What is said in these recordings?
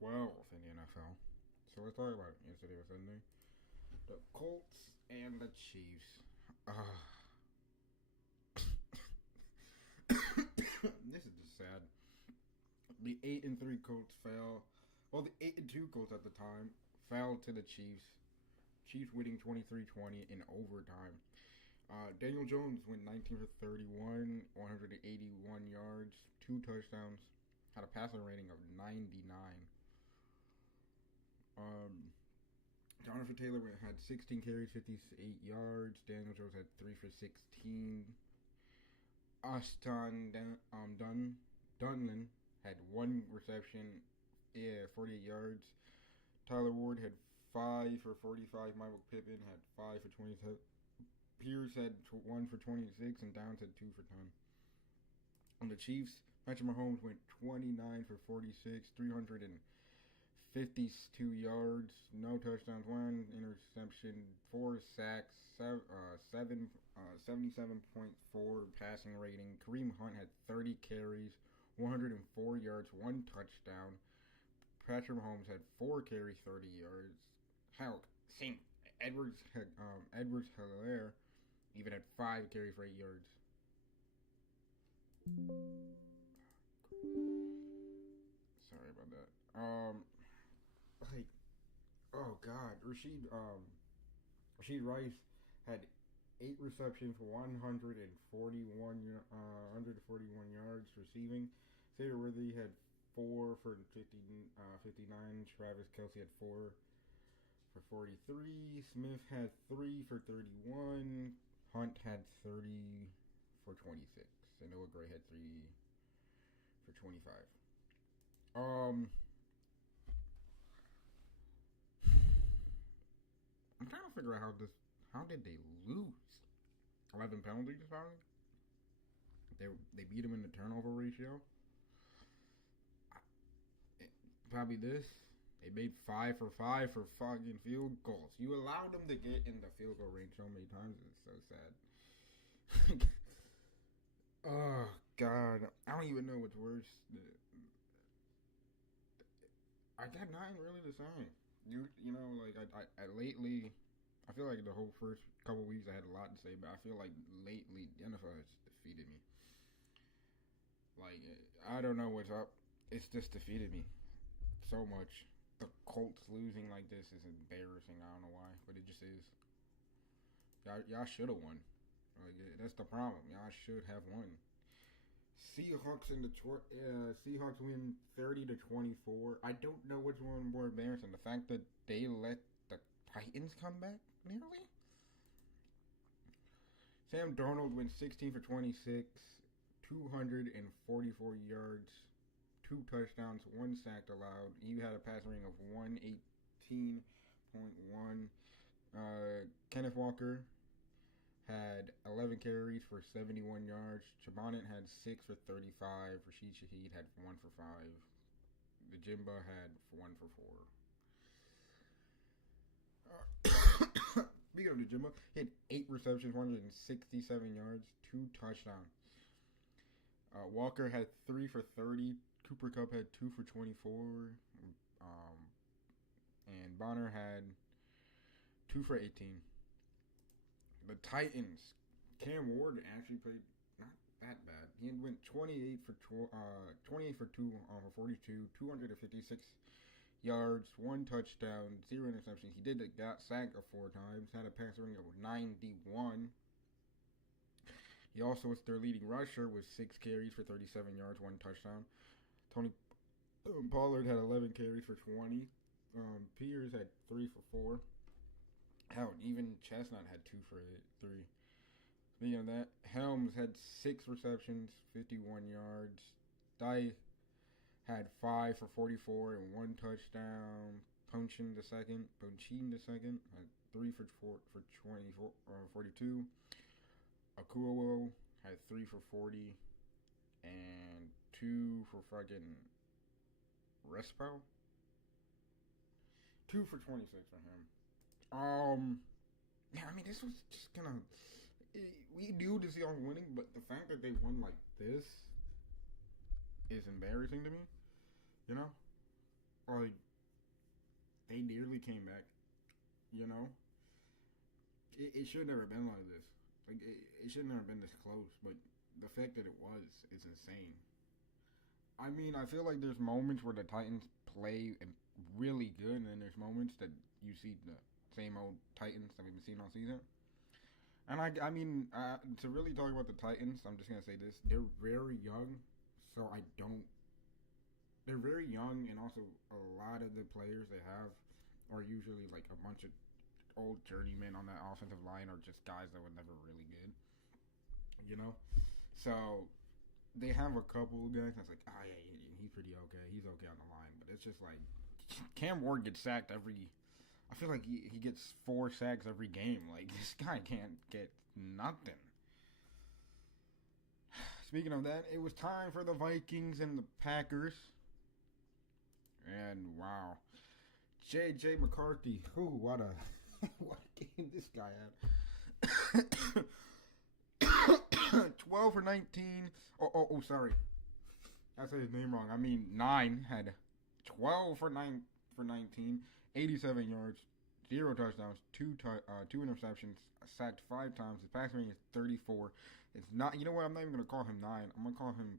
12th in the NFL. So let's talk about yesterday or Sunday. The Colts and the Chiefs. This is just sad. The 8-3 Colts fell. Well, the 8-2 Colts at the time fell to the Chiefs. Chiefs winning 23-20 in overtime. Daniel Jones went 19 for 31, 181 yards, 2 touchdowns, had a passer rating of 99. Jonathan Taylor had 16 carries, 58 yards. Daniel Jones had 3 for 16. Dunlin had 1 reception, 48 yards. Tyler Ward had 5 for 45. Michael Pittman had 5 for 27. Pierce had 1 for 26, and Downs had 2 for 10. On the Chiefs, Patrick Mahomes went 29 for 46, 352 yards, no touchdowns, 1 interception, 4 sacks, 77.4 passing rating. Kareem Hunt had 30 carries, 104 yards, 1 touchdown. Patrick Mahomes had 4 carries, 30 yards. Hell, St. Edwards Hilaire even had 5 carries for 8 yards. Sorry about that. Oh god, Rashid Rice had 8 receptions for 141 yards receiving. Xavier Worthy had 4 for 59. Travis Kelce had 4 for 43. Smith had 3 for 31. Hunt had 30 for 26. And Noah Gray had 3 for 25. I'm trying to figure out how did they lose? 11 penalties, probably. They beat him in the turnover ratio. Probably this. They made 5 for 5 for fucking field goals. You allowed them to get in the field goal range so many times. It's so sad. Oh god, I don't even know what's worse. I got nothing really to say. You know, like I lately, I feel like the whole first couple weeks I had a lot to say, but I feel like lately the NFL has defeated me. Like I don't know what's up. It's just defeated me so much. The Colts losing like this is embarrassing. I don't know why, but it just is. Y'all should have won. Like that's the problem. Y'all should have won. Seahawks Seahawks win 30-24. I don't know which one more embarrassing. The fact that they let the Titans come back nearly. Sam Darnold went 16 for 26, 244 yards, 2 touchdowns, 1 sack allowed. He had a passing rating of 118.1. Kenneth Walker had 11 carries for 71 yards. Chabonnet had 6 for 35. Rashid Shaheed had 1 for 5. The Jimba had 1 for 4. Speaking of the Jimba, he had 8 receptions, 167 yards, 2 touchdowns. Walker had 3 for 30. Cooper Kupp had 2 for 24. And Bonner had 2 for 18. The Titans, Cam Ward actually played not that bad. He went 28 for 2 for 42, 256 yards, 1 touchdown, 0 interceptions. He got sacked 4 times, had a passer rating of 91. He also was their leading rusher with 6 carries for 37 yards, 1 touchdown. Tony Pollard had 11 carries for 20. Peters had 3 for 4. Hell, even Chestnut had 2 for 3. Speaking of that, Helms had 6 receptions, 51 yards. Dye had 5 for 44 and 1 touchdown. Punchin the second had 3 for 42. Akuo had 3 for 40 and 2 for fucking Respo. 2 for 26 for him. Yeah, I mean, this was just gonna. We knew the Seahawks winning, but the fact that they won like this is embarrassing to me. You know, like they nearly came back. You know, it should never been like this. Like it should never been this close. But the fact that it was is insane. I mean, I feel like there's moments where the Titans play really good, and then there's moments that you see the same old Titans that we've been seeing all season. And I mean, to really talk about the Titans, I'm just gonna say this: they're very young, so I don't. They're very young, and also a lot of the players they have are usually like a bunch of old journeymen on that offensive line, or just guys that were never really good. You know, so they have a couple of guys that's like, oh yeah, he's pretty okay. He's okay on the line, but it's just like Cam Ward gets sacked every. I feel like he gets 4 sacks every game. Like this guy can't get nothing. Speaking of that, it was time for the Vikings and the Packers. And wow, J.J. McCarthy. Ooh, what a what a game this guy had. 12 for 19. Oh, sorry. I said his name wrong. I mean, 9 had 12 for 19, 87 yards, 0 touchdowns, 2 interceptions, sacked 5 times. His passing rating is 34. It's not. You know what? I'm not even gonna call him 9. I'm gonna call him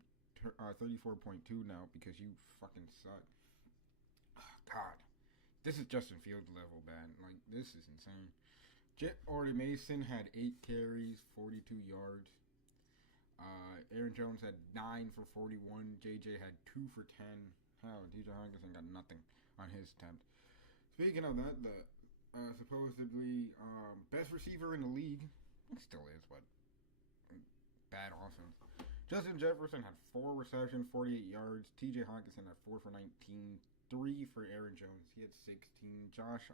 34.2 now because you fucking suck. Oh, God, this is Justin Fields level bad. Like this is insane. Jet Orty Mason had 8 carries, 42 yards. Aaron Jones had 9 for 41. JJ had 2 for 10. Hell, DJ Hawkinson got nothing on his attempt. Speaking of that, the supposedly best receiver in the league, it still is, but bad offense. Justin Jefferson had 4 receptions, 48 yards. TJ Hawkinson had 4 for 19, 3 for Aaron Jones. He had 16. Josh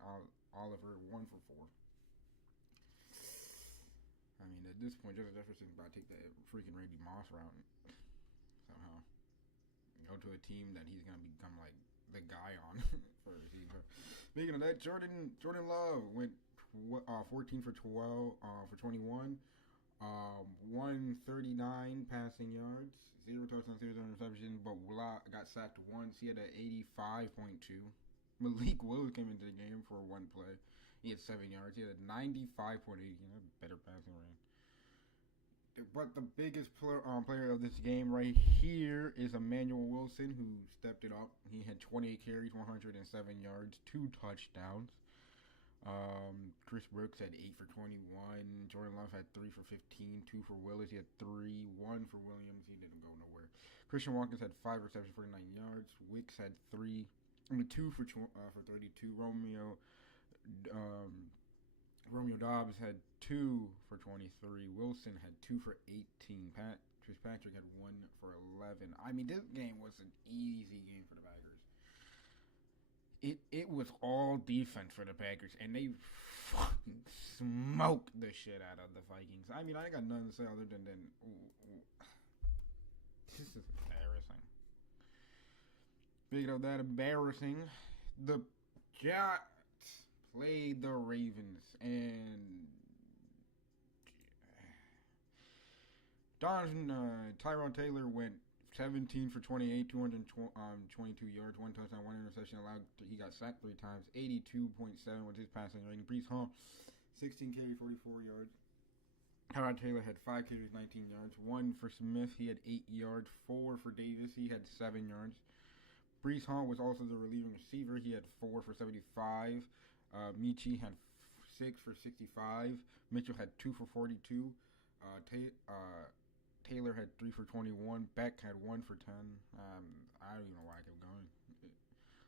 Oliver 1 for 4. I mean, at this point, Justin Jefferson's about to take that freaking Randy Moss route somehow. Go to a team that he's gonna become like the guy on for a receiver. Speaking of that, Jordan Love went 14 for 12 for 21, 139 passing yards, 0 touchdowns, 0 interceptions, but got sacked once. He had an 85.2. Malik Willis came into the game for 1 play. He had 7 yards. He had a 95.8. Better passing range. But the biggest player of this game right here is Emmanuel Wilson, who stepped it up. He had 28 carries, 107 yards, 2 touchdowns. Chris Brooks had 8 for 21. Jordan Love had 3 for 15. 2 for Willis. He had 3. 1 for Williams. He didn't go nowhere. Christian Watkins had 5 receptions, 49 yards. Wicks had 2 for 32. Romeo Dobbs had 2 for 23. Wilson had 2 for 18. Fitzpatrick had 1 for 11. I mean, this game was an easy game for the Packers. It was all defense for the Packers, and they fucking smoked the shit out of the Vikings. I mean, I ain't got nothing to say other than this is embarrassing. Speaking of that embarrassing, the Jets played the Ravens, and Tyrod Taylor went 17 for 28, 222 yards, 1 touchdown, 1 interception. He got sacked 3 times. 82.7 was his passing rating. Brees Hall, 16 carries, 44 yards. Tyrod Taylor had 5 carries, 19 yards. 1 for Smith, he had 8 yards. 4 for Davis, he had 7 yards. Brees Hall was also the relieving receiver. He had 4 for 75. Michi had 6 for 65. Mitchell had 2 for 42. Taylor had 3 for 21. Beck had 1 for 10. I don't even know why I kept going.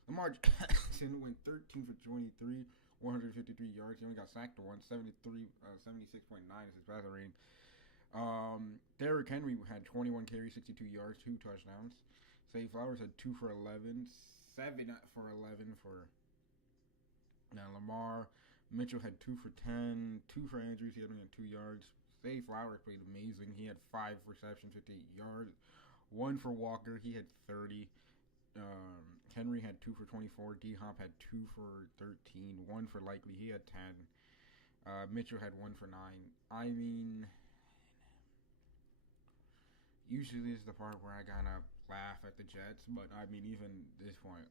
Lamar Jackson went 13 for 23, 153 yards. He only got sacked once. 76.9 is his passer rating. Derrick Henry had 21 carries, 62 yards, 2 touchdowns. Zay Flowers had 2 for 11, 7 for 11 for Lamar. Mitchell had 2 for 10, 2 for Andrews. He had only 2 yards. Zay Flowers played amazing. He had 5 receptions, 58 yards. 1 for Walker. He had 30. Henry had 2 for 24. D-Hop had 2 for 13. 1 for Likely. He had 10. Mitchell had 1 for 9. I mean, usually this is the part where I kind of laugh at the Jets, but I mean, even this point,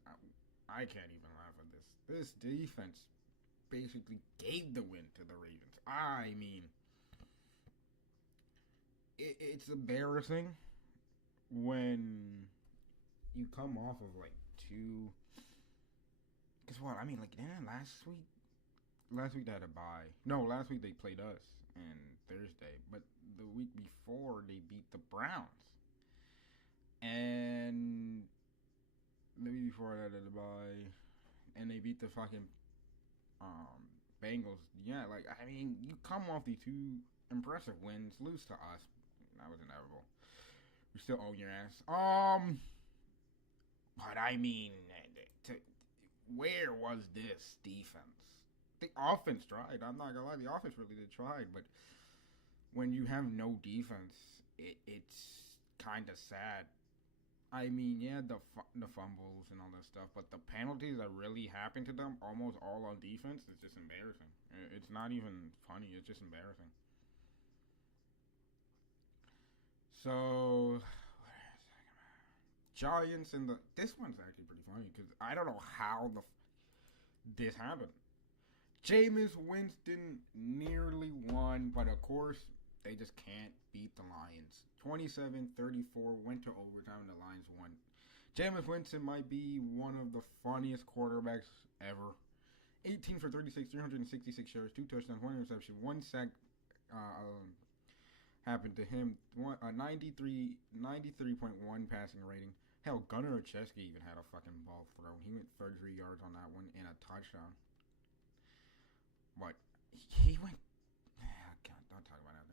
I can't even laugh at this. This defense basically gave the win to the Ravens. I mean, it's embarrassing when you come off of like two. Because what? I mean, like, last week they had a bye. No, last week they played us and Thursday. But the week before they beat the Browns. And the week before that they had a bye. And they beat the fucking Bengals. Yeah, like, I mean, you come off these two impressive wins, lose to us. That was inevitable. We still owe your ass. But I mean, where was this defense? The offense tried. I'm not gonna lie, the offense really did try. But when you have no defense, it's kind of sad. I mean, yeah, the fumbles and all that stuff, but the penalties that really happened to them, almost all on defense, is just embarrassing. It's not even funny. It's just embarrassing. So, Giants and the this one's actually pretty funny because I don't know how this happened. Jameis Winston nearly won, but of course they just can't beat the Lions. 27-34 went to overtime. The Lions won. Jameis Winston might be one of the funniest quarterbacks ever. 18 for 36, 366 yards, 2 touchdowns, 1 interception, 1 sack. Happened to him. 93.1 passing rating. Hell, Gunnar Olszewski even had a fucking ball thrown. He went 33 yards on that one and a touchdown. But he went. God, don't talk about that.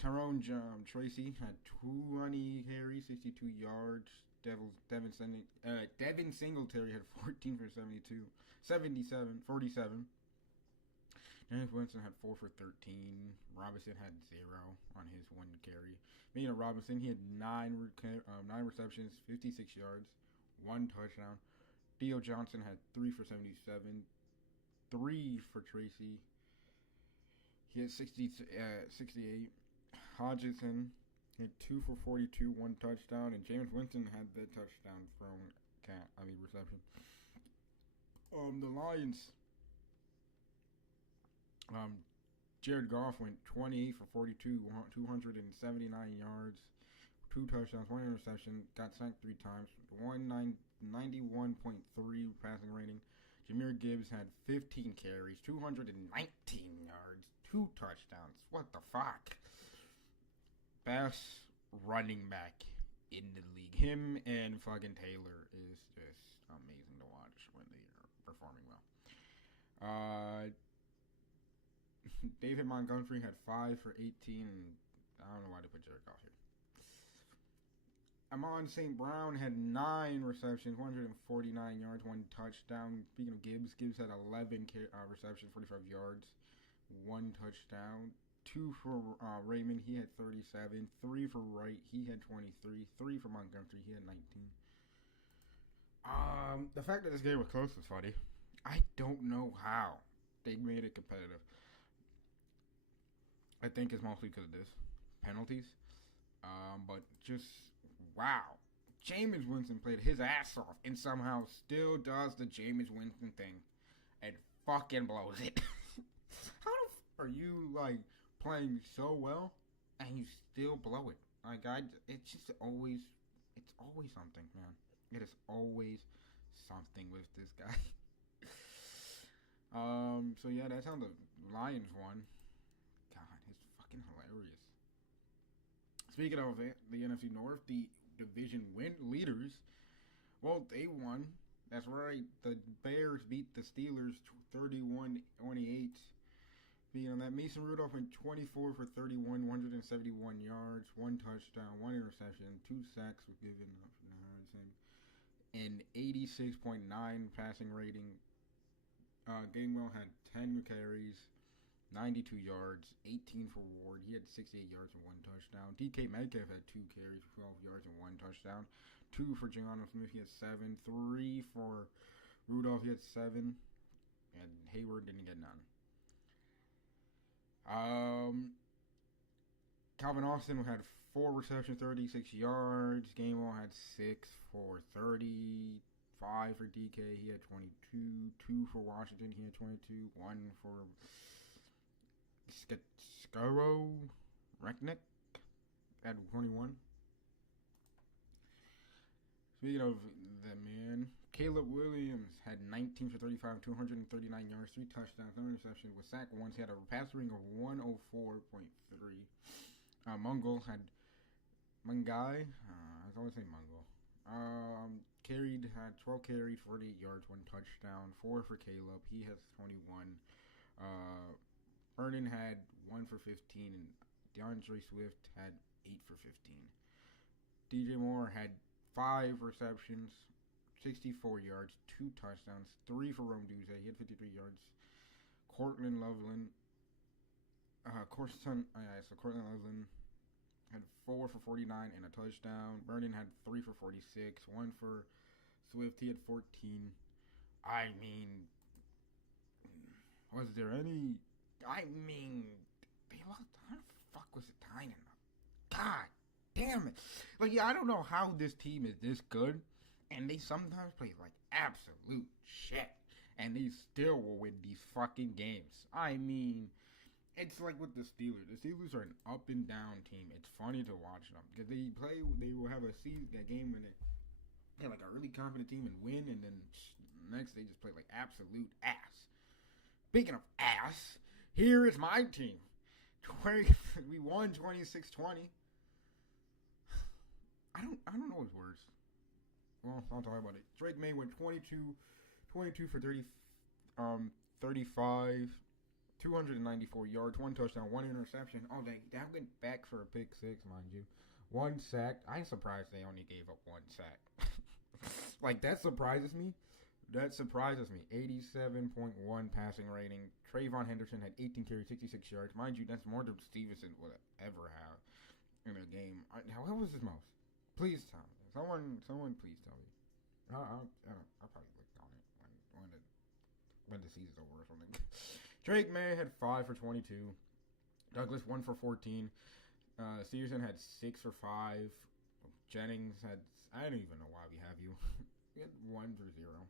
Tyrone Tracy had 20 carries, 62 yards. Devin Singletary had 14 for 47. James Winston had 4 for 13. Robinson had 0 on his 1 carry. Meaning Robinson, he had 9 receptions, 56 yards, 1 touchdown. Theo Johnson had 3 for 77. 3 for Tracy. He had 68. Hodgson had 2 for 42, 1 touchdown, and James Winston had the touchdown reception. The Lions. Jared Goff went 28 for 42, 279 yards, 2 touchdowns, 1 interception, got sacked 3 times, 91.3 passing rating. Jahmyr Gibbs had 15 carries, 219 yards, 2 touchdowns. What the fuck? Best running back in the league. Him and fucking Taylor is just amazing to watch when they are performing well. David Montgomery had 5 for 18. I don't know why they put Jared Goff here. Amon St. Brown had 9 receptions, 149 yards, 1 touchdown. Speaking of Gibbs had 11 receptions, 45 yards, 1 touchdown. 2 for Raymond, he had 37. 3 for Wright, he had 23. 3 for Montgomery, he had 19. The fact that this game was close was funny. I don't know how they made it competitive. I think it's mostly because of this. Penalties. But just, wow. Jameis Winston played his ass off and somehow still does the Jameis Winston thing and fucking blows it. How are you, like, playing so well and you still blow it? Like, it's always something, man. It is always something with this guy. So yeah, that's how the Lions won. God, it's fucking hilarious. Speaking of it, the NFC North, the division leaders, well, they won. That's right. The Bears beat the Steelers 31-28. Being on that, Mason Rudolph went 24 for 31, 171 yards, 1 touchdown, 1 interception, 2 sacks was given up for and 86.9 passing rating. Gainwell had 10 carries, 92 yards, 18 for Ward. He had 68 yards and 1 touchdown. DK Metcalf had 2 carries, 12 yards and 1 touchdown. 2 for Jonathan Smith, he had 7. 3 for Rudolph, he had 7. And Hayward didn't get none. Calvin Austin had 4 receptions, 36 yards. Gainwell had 6 for 35 5 for DK. He had 22. 2 for Washington. He had 22. 1 for Skaro Reknick at 21. Speaking of the man, Caleb Williams had 19 for 35, 239 yards, 3 touchdowns, no interception, with sacked once. He had a passer rating of 104.3. Mungai, I always say Mungo. Had 12 carries, 48 yards, 1 touchdown, 4 for Caleb. He has 21. Vernon had 1 for 15, and DeAndre Swift had 8 for 15. DJ Moore had 5 receptions, 64 yards, 2 touchdowns, 3 for Rome Duze. He had 53 yards. Cortland Loveland had 4 for 49 and a touchdown. Vernon had 3 for 46, 1 for Swift. He had 14. I mean, was there any? I mean, how the fuck was it tying up? God damn it! Like, yeah, I don't know how this team is this good, and they sometimes play like absolute shit, and they still will win these fucking games. I mean, it's like with the Steelers. The Steelers are an up and down team. It's funny to watch them because they will have a game when they're like a really confident team and win, and then next they just play like absolute ass. Speaking of ass, here is my team. We won 26-20. I don't know his words. Well, I'll talk about it. Drake May went 22 for 35, 294 yards, 1 touchdown, 1 interception. Oh, that went back for a pick 6, mind you. 1 sack. I'm surprised they only gave up 1 sack. Like, that surprises me. 87.1 passing rating. Trayvon Henderson had 18 carries, 66 yards. Mind you, that's more than Stevenson would ever have in a game. How was his most? Please tell me. Someone please tell me. I'll probably look on it when the season's over or something. Drake May had 5 for 22. Douglas 1 for 14. Stevenson had 6 for 5. Jennings had, I don't even know why we have you. He had 1 for 0.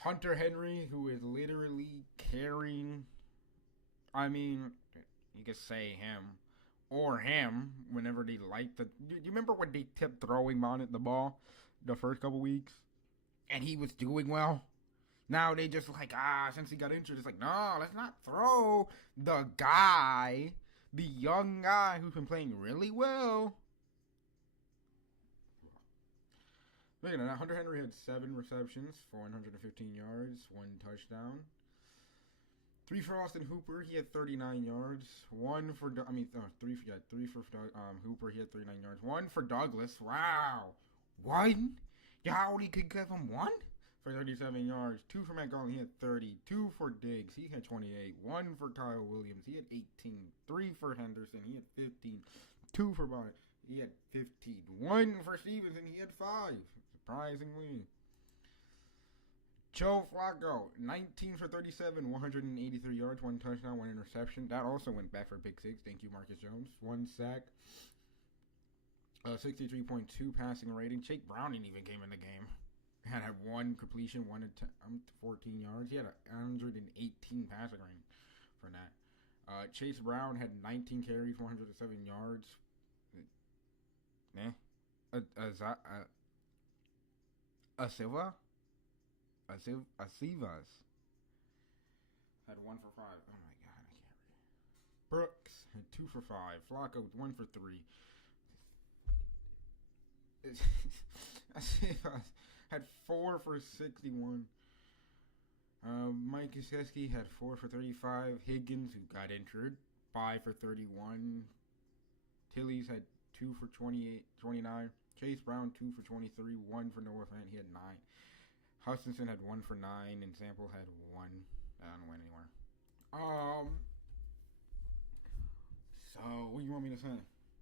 Hunter Henry, who is literally carrying, I mean, you could say him or him whenever they like the. Do you remember when they kept throwing on it the ball the first couple weeks, and he was doing well? Now they just like, since he got injured, it's like, no, let's not throw the young guy who's been playing really well. Speaking of that, Hunter Henry had 7 receptions, 415 yards, 1 touchdown. 3 for Austin Hooper, he had 39 yards. 3 for Hooper, he had 39 yards. 1 for Douglas, wow. 1? You only could give him 1? For 37 yards. 2 for Matt Garland, he had 30. 2 for Diggs, he had 28. 1 for Kyle Williams, he had 18. 3 for Henderson, he had 15. 2 for Bonnet, he had 15. 1 for Stevenson, he had 5. Surprisingly. Joe Flacco, 19 for 37, 183 yards, 1 touchdown, 1 interception. That also went back for a pick 6. Thank you, Marcus Jones. 1 sack. 63.2 passing rating. Jake Browning even came in the game. Had 1 completion, 14 yards. He had 118 passing rating for that. Chase Brown had 19 carries, 107 yards. Asivas had 1 for 5. Oh my god, I can't read. Brooks had 2 for 5. Flacco 1 for 3. Asivas had 4 for 61. Mike Gesicki had 4 for 35. Higgins, who got injured, 5 for 31. Tilly's had 2 for 29. Chase Brown 2 for 23. 1 for Noah Fant. He had 9. Hutchinson had 1 for 9, and Sample had 1. I don't know anymore. So what do you want me to say?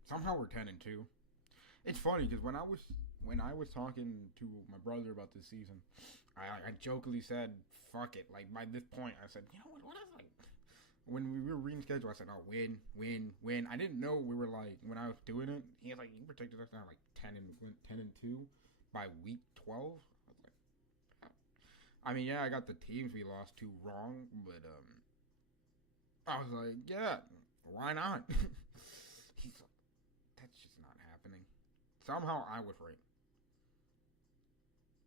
Somehow we're 10-2. It's funny because when I was talking to my brother about this season, I jokingly said, "Fuck it." Like by this point, I said, "You know what? What is like?" When we were reading schedule, I said, "Oh, win." I didn't know we were like when I was doing it. He predicted us down like 10-2 by week 12. I was like, I mean, yeah, I got the teams we lost to wrong, but I was like, yeah, why not? He's like, that's just not happening. Somehow I was right,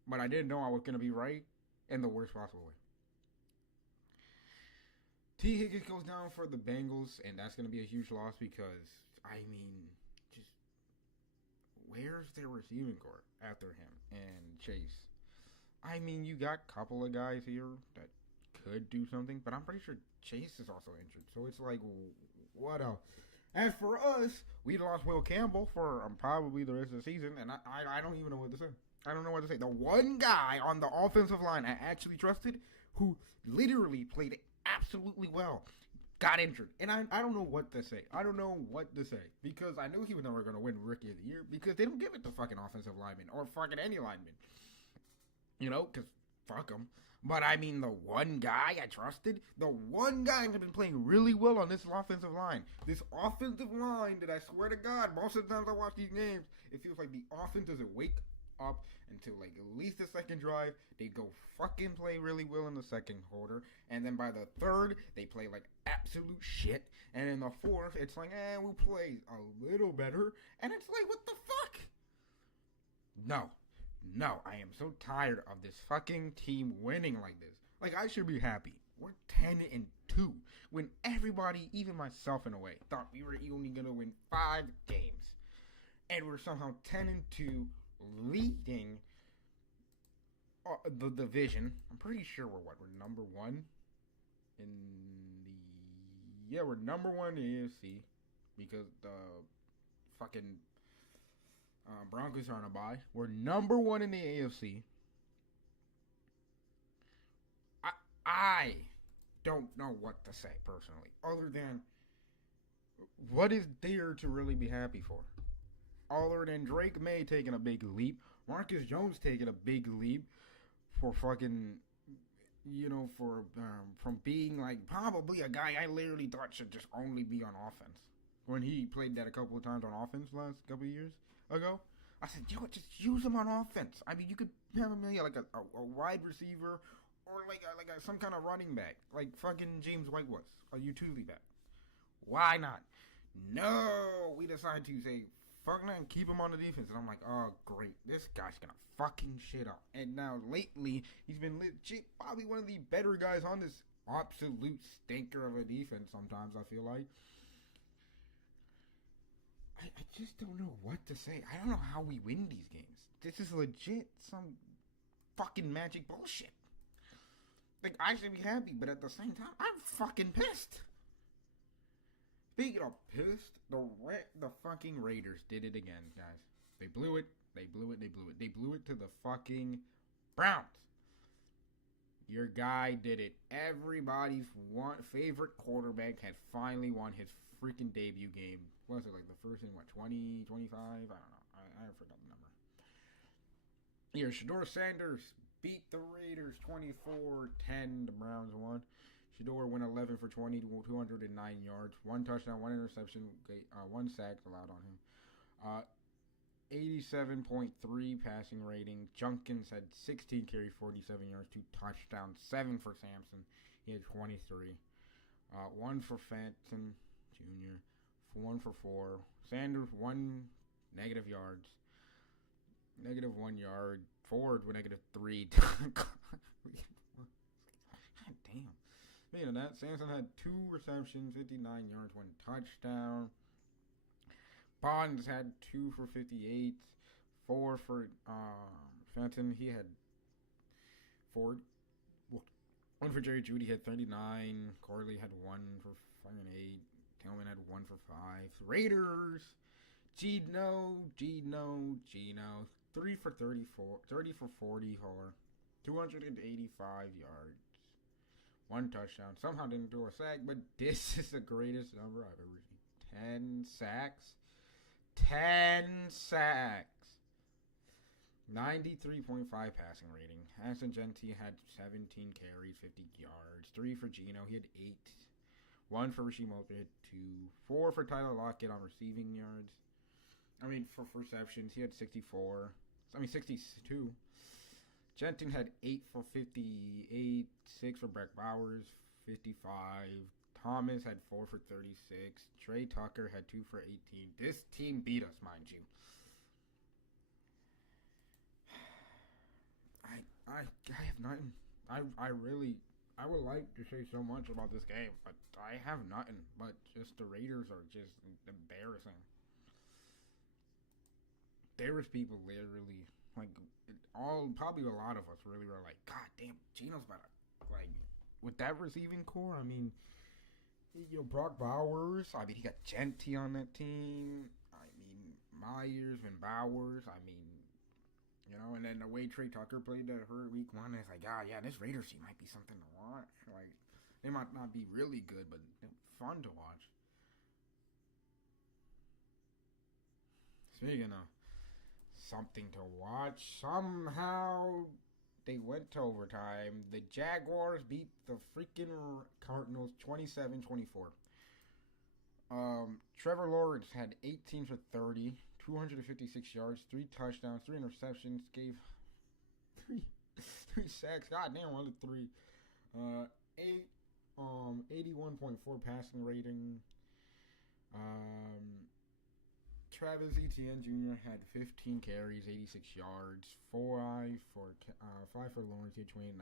but I didn't know I was gonna be right in the worst possible way. T. Higgins goes down for the Bengals, and that's gonna be a huge loss because I mean, just where's their receiving corps after him and Chase? I mean, you got a couple of guys here that could do something, but I'm pretty sure Chase is also injured. So it's like, what else? As for us, we lost Will Campbell for probably the rest of the season, and I don't even know what to say. I don't know what to say. The one guy on the offensive line I actually trusted, who literally played absolutely well, got injured. And I don't know what to say. I don't know what to say. Because I knew he was never going to win Rookie of the Year, because they don't give it to fucking offensive linemen or fucking any linemen. You know, because fuck them. But I mean, the one guy I trusted, the one guy who's been playing really well on this offensive line. This offensive line that I swear to God, most of the times I watch these games, it feels like the offense doesn't wake up until like at least the second drive. They go fucking play really well in the second quarter. And then by the third, they play like absolute shit. And in the fourth, it's like, we'll play a little better. And it's like, what the fuck? No, I am so tired of this fucking team winning like this. Like, I should be happy. We're 10-2 when everybody, even myself in a way, thought we were only going to win 5 games. And we're somehow 10-2 leading the division. I'm pretty sure we're number 1 in the... Yeah, we're number 1 in the AFC because the fucking... Broncos are on a bye. We're number 1 in the AFC. I don't know what to say personally, other than what is there to really be happy for? Other than Drake May taking a big leap, Marcus Jones taking a big leap for fucking, from being like probably a guy I literally thought should just only be on offense. When he played that a couple of times on offense last couple of years ago, I said, just use him on offense. I mean, you could have him like a wide receiver or like some kind of running back, like fucking James White was, a utility back. Why not? No, we decided to say, fuck that and keep him on the defense. And I'm like, oh, great. This guy's gonna fucking shit up. And now, lately, he's been legit probably one of the better guys on this absolute stinker of a defense sometimes, I feel like. I just don't know what to say. I don't know how we win these games. This is legit some fucking magic bullshit. Like, I should be happy, but at the same time, I'm fucking pissed. Speaking of pissed, the fucking Raiders did it again, guys. They blew it. They blew it to the fucking Browns. Your guy did it. Everybody's favorite quarterback had finally won his freaking debut game. What was it, like the first in, 20, 25? I don't know. I forgot the number. Here, Shedeur Sanders beat the Raiders 24-10. The Browns won. Shedeur went 11 for 20, 209 yards. 1 touchdown, 1 interception, 1 sack allowed on him. 87.3 passing rating. Junkins had 16 carries, 47 yards, 2 touchdowns, 7 for Sampson. He had 23. 1 for Fenton Jr., 1 for 4. Sanders, 1 negative yards. -1 yard. Ford with -3. God damn. Speaking of that, Sampson had 2 receptions, 59 yards, 1 touchdown. Bonds had 2 for 58, 4 for Fenton. He had 4. 1 for Jerry Jeudy had 39. Corley had 1 for 8. Tillman had 1 for 5. Raiders. Gino. 3 for 34. 30 for 44. 285 yards. 1 touchdown. Somehow didn't throw a sack, but this is the greatest number I've ever seen. 10 sacks. 10 sacks. 93.5 passing rating. Aston Gentry had 17 carries, 50 yards. 3 for Gino. He had 8. 1 for Rasheem Walter. He had 2. 4 for Tyler Lockett on receiving yards. For receptions, he had 62. Jensen had 8 for 58, 6 for Brett Bowers, 55. Thomas had 4 for 36. Trey Tucker had 2 for 18. This team beat us, mind you. I have nothing. I would like to say so much about this game, but I have nothing. But just the Raiders are just embarrassing. There was people literally probably a lot of us really were like, God damn, Gino's about to, like, with that receiving core. I mean, Brock Bowers. I mean, he got Genty on that team. I mean, Myers and Bowers. I mean, and then the way Trey Tucker played that hurt week 1, it's like, yeah, this Raiders team might be something to watch. Like, they might not be really good, but fun to watch. Speaking of something to watch, somehow they went to overtime. The Jaguars beat the freaking Cardinals 27-24. Trevor Lawrence had 18 for 30, 256 yards, 3 touchdowns, 3 interceptions, gave 3 sacks. God damn, only 3. 81.4 passing rating. Travis Etienne Jr. had 15 carries, 86 yards, 5 for Lawrence, he had 29.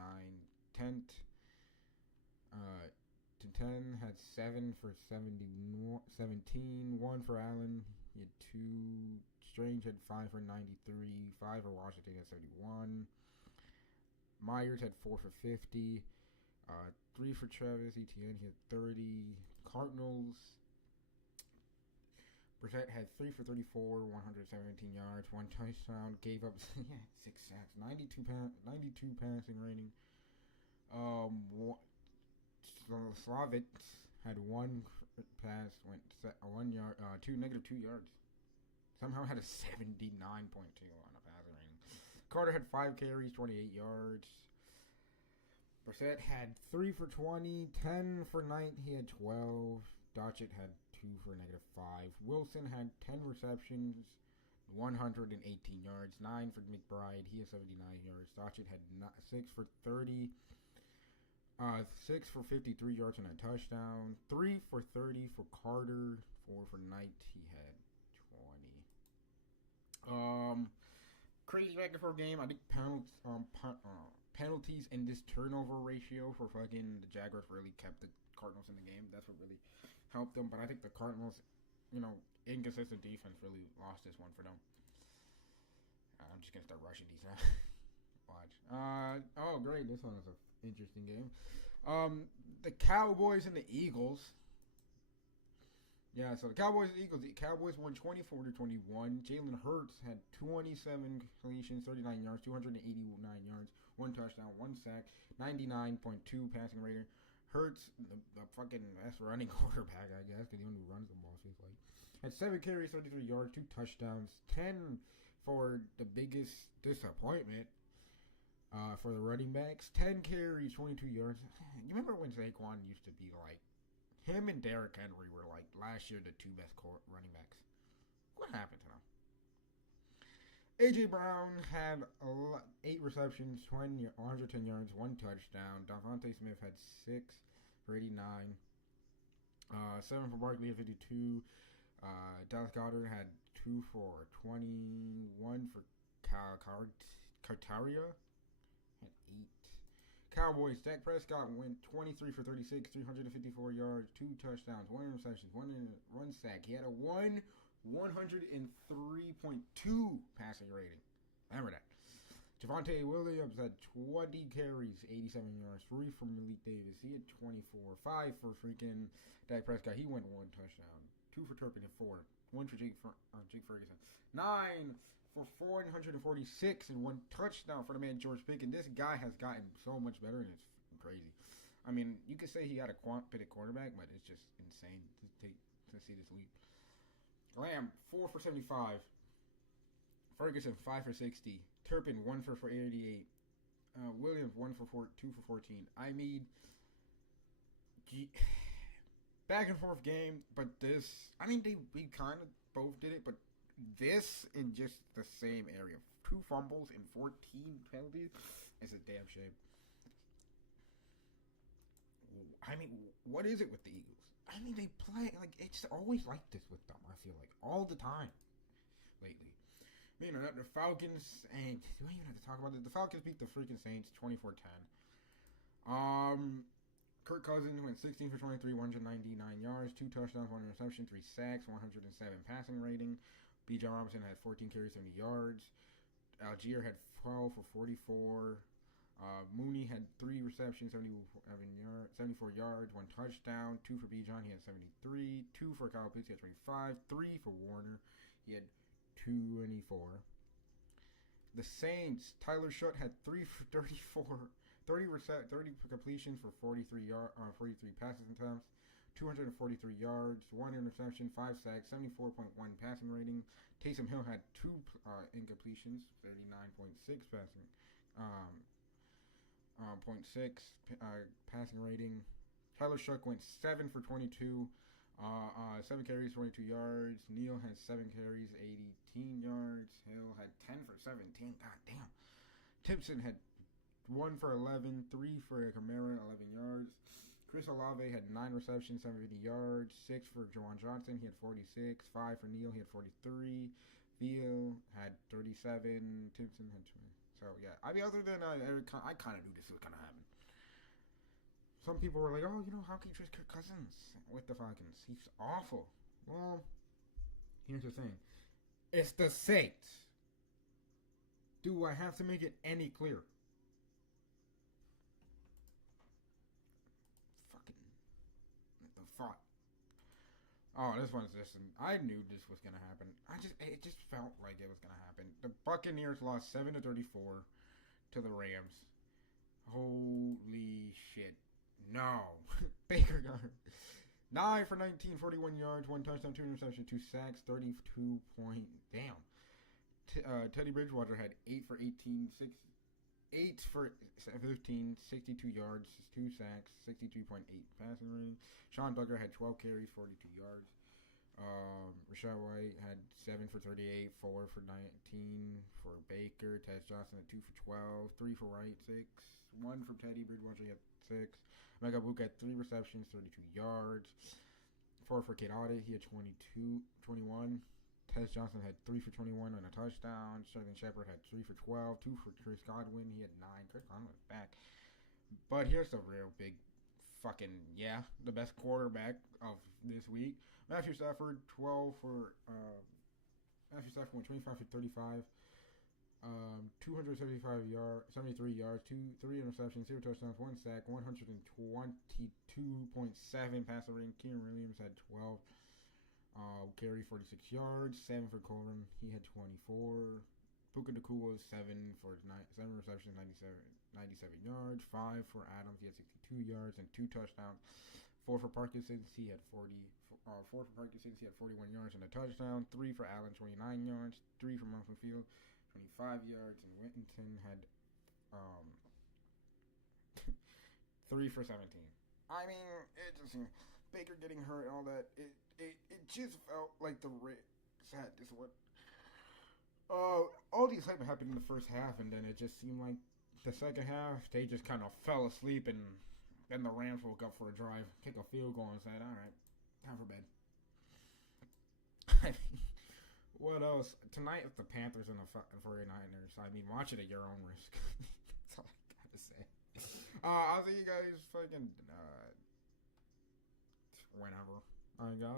10 had 7 for 17, 1 for Allen, he had 2. Strange had 5 for 93, 5 for Washington at 71. Myers had 4 for 50, 3 for Travis Etienne, he had 30. Cardinals, Brissett had 3 for 34, 117 yards, 1 touchdown, gave up 6 sacks, 92 passing rating. Slavit had 1 pass, went 1 yard, -2 yards. Somehow had a 79.2 on a passing rating. Carter had 5 carries, 28 yards. Brissett had 3 for 20, 10 for 9. He had 12. Dotchett had 2 for -5. Wilson had 10 receptions, 118 yards. 9 for McBride. He had 79 yards. Dotchett had 6 for 30. 6 for 53 yards and a touchdown. 3 for 30 for Carter. 4 for Knight. He had 20. Crazy back and forth game. I think penalties and this turnover ratio for fucking the Jaguars really kept the Cardinals in the game. That's what really helped them. But I think the Cardinals, inconsistent defense really lost this one for them. I'm just gonna start rushing these now. Watch. Oh great, this one is an interesting game. The Cowboys and the Eagles. Yeah, so the Cowboys and Eagles. The Cowboys won 24-21. Jalen Hurts had 27 completions, 39 yards, 289 yards, 1 touchdown, 1 sack, 99.2 passing rating. Hurts, the fucking best running quarterback, I guess, because he only runs the ball, feels like. Had 7 carries, 33 yards, 2 touchdowns, 10 for the biggest disappointment for the running backs. 10 carries, 22 yards. You remember when Saquon used to be like, him and Derrick Henry were like last year the 2 best running backs. What happened to them? A.J. Brown had 8 receptions, 110 yards, 1 touchdown. Devontae Smith had 6 for 89. 7 for Barkley at 52. Dallas Goedert had 2 for 20. 1 for Cartaria. Had 8. Cowboys, Dak Prescott went 23 for 36, 354 yards, 2 touchdowns, 1 interception, 1 sack. He had a 103.2 passing rating. Remember that. Javonte Williams had 20 carries, 87 yards, 3 from Malik Davis. He had 24, 5 for freaking Dak Prescott. He went 1 touchdown, 2 for Turpin and 4, 1 for Jake Ferguson. 9 for 446 and 1 touchdown for the man George Pickens. This guy has gotten so much better, and it's crazy. I mean, you could say he got a competent quarterback, but it's just insane to see this leap. Lamb 4 for 75. Ferguson 5 for 60. Turpin 1 for 88. Williams 2 for 14. I mean, back and forth game, but this, I mean, we kind of both did it, but this in just the same area. 2 fumbles and 14 penalties. It's a damn shame. I mean, what is it with the Eagles? I mean, they play like it's always like this with them. I feel like all the time lately. You know, the Falcons, and we don't even have to talk about it. The Falcons beat the freaking Saints 24-10. Kirk Cousins went 16 for 23, 199 yards, 2 touchdowns, 1 interception, 3 sacks, 107 passing rating. Bijan Robinson had 14 carries, 70 yards. Algier had 12 for 44. Mooney had 3 receptions, 74 yards, 1 touchdown, 2 for Bijan, he had 73, 2 for Kyle Pitts, he had 25, 3 for Warner, he had 24. The Saints, Tyler Shutt had 3 for 34, 30 completions for 43 passing attempts, 243 yards, 1 interception, 5 sacks, 74.1 passing rating. Taysom Hill had 2 incompletions, 39.6 passing, 0.6 passing rating. Tyler Shuck went 7 for 22, 7 carries, 22 yards. Neal had 7 carries, 18 yards. Hill had 10 for 17. God damn. Timpson had 1 for 11, 3 for Kamara, 11 yards. Chris Olave had 9 receptions, 70 yards. 6 for Jawan Johnson, he had 46. 5 for Neal, he had 43. Veal had 37. Timpson had 20. So, yeah. I mean, other than Eric, I kind of knew this was going to happen. Some people were like, oh, you know, how can you trust Kirk Cousins with the Falcons? He's awful. Well, here's the thing. It's the Saints. Do I have to make it any clearer? Fucking the fuck. Oh, this one's just. I knew this was gonna happen. It just felt like it was gonna happen. The Buccaneers lost 7-34 to the Rams. Holy shit! No, Baker got 9 for 19, 41 yards, 1 touchdown, 2 interceptions, 2 sacks, 32 point. Damn. Teddy Bridgewater had 8 for 18, 8 for 15, 62 yards, 2 sacks, 62.8 passing rating. Sean Tucker had 12 carries, 42 yards. Rashad White had 7 for 38, 4 for 19 for Baker. Tez Johnson had 2 for 12, 3 for White, 6. 1 from Teddy Bridgewater, he had 6. Mega Book had 3 receptions, 32 yards. 4 for Kate Audit, he had 21. Tez Johnson had 3 for 21 and a touchdown. Sterling Shepard had 3 for 12. 2 for Chris Godwin, he had 9. Chris Godwin was back. But here's the real big fucking, the best quarterback of this week. Matthew Stafford, Matthew Stafford went 25 for 35. 275 yards, 73 yards, 3 interceptions, 0 touchdowns, 1 sack, 122.7 passer rating. Keenan Williams had 12. Carry 46 yards, 7 for Coleman, he had 24. Puka Nacua was 7 receptions, 97 yards. 5 for Adams, he had 62 yards and 2 touchdowns. 4 for Parkinson's, he had 41 yards and a touchdown. 3 for Allen, 29 yards. 3 for Malcolm Field, 25 yards, and Whittington had 3 for 17. I mean, it just Baker getting hurt and all that. It just felt like the sad. This what. All the excitement happened in the first half, and then it just seemed like the second half they just kind of fell asleep, and then the Rams woke up for a drive, kick a field goal, and said, "All right, time for bed." I mean, what else tonight? With the Panthers and the 49ers. I mean, watch it at your own risk. That's all I gotta say. I'll see you guys fucking whenever. All right, guys.